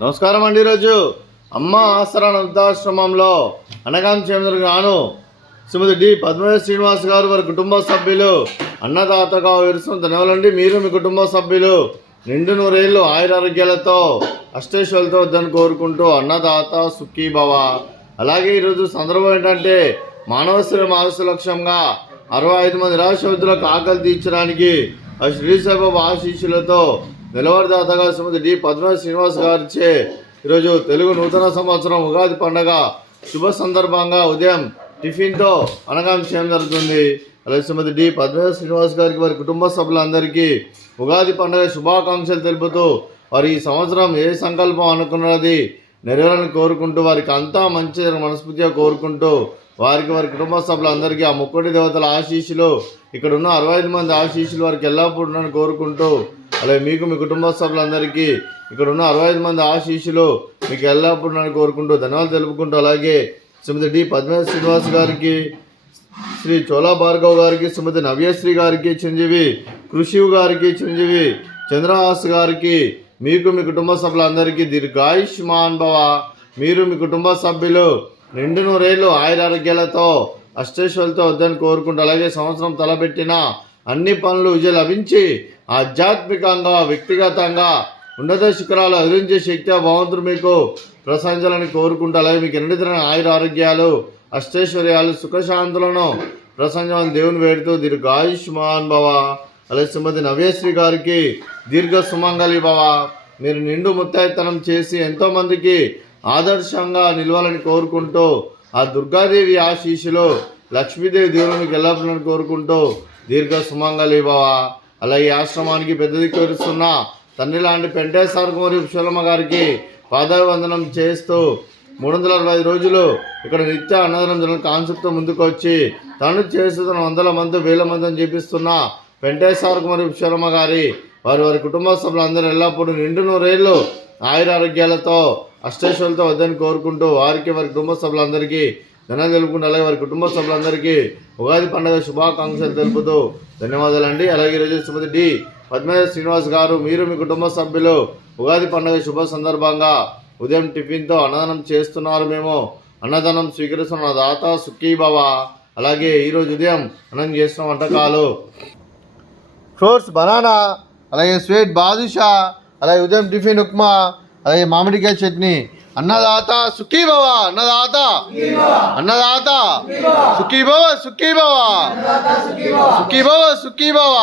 నమస్కారం అండి. ఈరోజు అమ్మ ఆసరా వృద్ధాశ్రమంలో అనగాం చేంద్ర గాను శ్రీమతి డి పద్మనాభ శ్రీనివాస్ గారు వారి కుటుంబ సభ్యులు అన్నదాతగా విరుస్తున్న ధన్యవాదాలండి. మీరు మీ కుటుంబ సభ్యులు నిండు నూరేళ్ళు ఆయురారోగ్యాలతో అష్టైశ్వర్యాలతో వద్దని కోరుకుంటూ అన్నదాత సుఖీ భవ. అలాగే ఈరోజు సందర్భం ఏంటంటే మానవ శ్రీ మానవ లక్ష్యంగా 65 మంది నిరాశ్రయులకు ఆకలి తీర్చడానికి ఆ శ్రీసాయిబాబా ఆశీస్సులతో నిలవరదాతగా శ్రీమతి డి పద్మనాభ శ్రీనివాస్ గారిచే ఈరోజు తెలుగు నూతన సంవత్సరం ఉగాది పండుగ శుభ సందర్భంగా ఉదయం టిఫిన్తో అనగాం చేయడం జరుగుతుంది. అలాగే శ్రీమతి డి పద్మనాభ శ్రీనివాస్ గారికి వారి కుటుంబ సభ్యులందరికీ ఉగాది పండుగ శుభాకాంక్షలు తెలుపుతూ వారి ఈ సంవత్సరం ఏ సంకల్పం అనుకున్నది నెరవేరాలని కోరుకుంటూ వారికి అంతా మంచి మనస్ఫూర్తిగా కోరుకుంటూ వారికి వారి కుటుంబ సభ్యులందరికీ ఆ ముక్కోటి దేవతల ఆశీస్సులు ఇక్కడ ఉన్న 65 మంది ఆశీస్సులు వారికి ఎల్లప్పుడూ ఉన్నాను కోరుకుంటూ అలాగే మీకు మీ కుటుంబ సభ్యులందరికీ ఇక్కడ ఉన్న 65 మంది ఆశీస్సులు మీకు ఎల్లప్పుడూ ఉన్నాను కోరుకుంటూ ధన్యవాదాలు తెలుపుకుంటూ అలాగే శ్రీమతి డి పద్మనాభ శ్రీనివాస్ గారికి, శ్రీ చోళా భార్గవ్ గారికి, శ్రీమతి నవ్యశ్రీ గారికి, చిరంజీవి కృషివ్ గారికి, చిరంజీవి చంద్రహాస్ గారికి, మీకు మీ కుటుంబ సభ్యులందరికీ దీర్ఘాయుష్మాన్ భవ. మీరు మీ కుటుంబ సభ్యులు నిండు నూరేళ్ళు ఆయురారోగ్యాలతో అష్టైశ్వర్యాలతో వద్దని కోరుకుంటూ అలాగే సంవత్సరం తలపెట్టిన అన్ని పనులు విజయం లభించి ఆధ్యాత్మికంగా వ్యక్తిగతంగా ఉన్నత శిఖరాలు అధిరించే శక్తి భగవంతుడు మీకు ప్రసాదించాలని కోరుకుంటూ అలాగే మీకు ఎన్నితరమైన ఆయురారోగ్యాలు అష్టైశ్వర్యాలు సుఖశాంతులను ప్రసాదించాలని దేవుని వేడుతూ దీర్ఘాయుష్మాన్ భవ. అలాగే శ్రీమతి నవ్యశ్రీ గారికి దీర్ఘ సుమంగళి భవ. మీరు నిండు ముత్తైతనం చేసి ఎంతోమందికి ఆదర్శంగా నిలవాలని కోరుకుంటూ ఆ దుర్గాదేవి ఆశీస్సులు లక్ష్మీదేవి దేవుని మీకు ఎల్లప్పుడూ కోరుకుంటూ దీర్ఘ సుమంగళి భవ. అలాగే ఆశ్రమానికి పెద్ద దిక్కు వరుస్తున్న తండ్రి లాంటి పెంటేశ్వర కుమారి విశ్వలమ్మ గారికి పాదాభివందనం చేస్తూ 365 రోజులు ఇక్కడ నిత్య అన్నదానం జరిగిన కాన్సెప్ట్తో ముందుకు వచ్చి తను చేస్తున్న 100 మంది 1000 మంది అని చెప్పిస్తున్న పెంటేశ్వర కుమారి విశ్వలమ్మ గారి వారి కుటుంబ సభ్యులందరూ ఎల్లప్పుడూ నిండు నూరేళ్ళు ఆయురారోగ్యాలతో అష్టైశ్వర్యాలతో వద్దని కోరుకుంటూ వారికి వారి కుటుంబ సభ్యులందరికీ ధన్యవాదాలు తెలుపుకుంటూ అలాగే వారి కుటుంబ సభ్యులందరికీ ఉగాది పండుగ శుభాకాంక్షలు తెలుపుతూ ధన్యవాదాలండి. అలాగే ఈరోజు శ్రీమతి డి పద్మనాభ శ్రీనివాస్ గారు మీరు మీ కుటుంబ సభ్యులు ఉగాది పండుగ శుభ సందర్భంగా ఉదయం టిఫిన్తో అన్నదానం చేస్తున్నారు. మేము అన్నదానం స్వీకరిస్తున్న దాత సుఖీ భవ. అలాగే ఈరోజు ఉదయం అన్నం చేస్తున్న వంటకాలు ఫ్రూట్స్ బనానా, అలాగే స్వీట్ బాదుషా, అలాగే ఉదయం టిఫిన్ ఉప్మా, అలాగే మామిడికాయ చట్నీ. అన్నదాత సుఖీ భవ, అన్నదాత అన్నదాత సుఖీ భవ, సుఖీ భవ, సుఖీ భవ, సుఖీ భవ.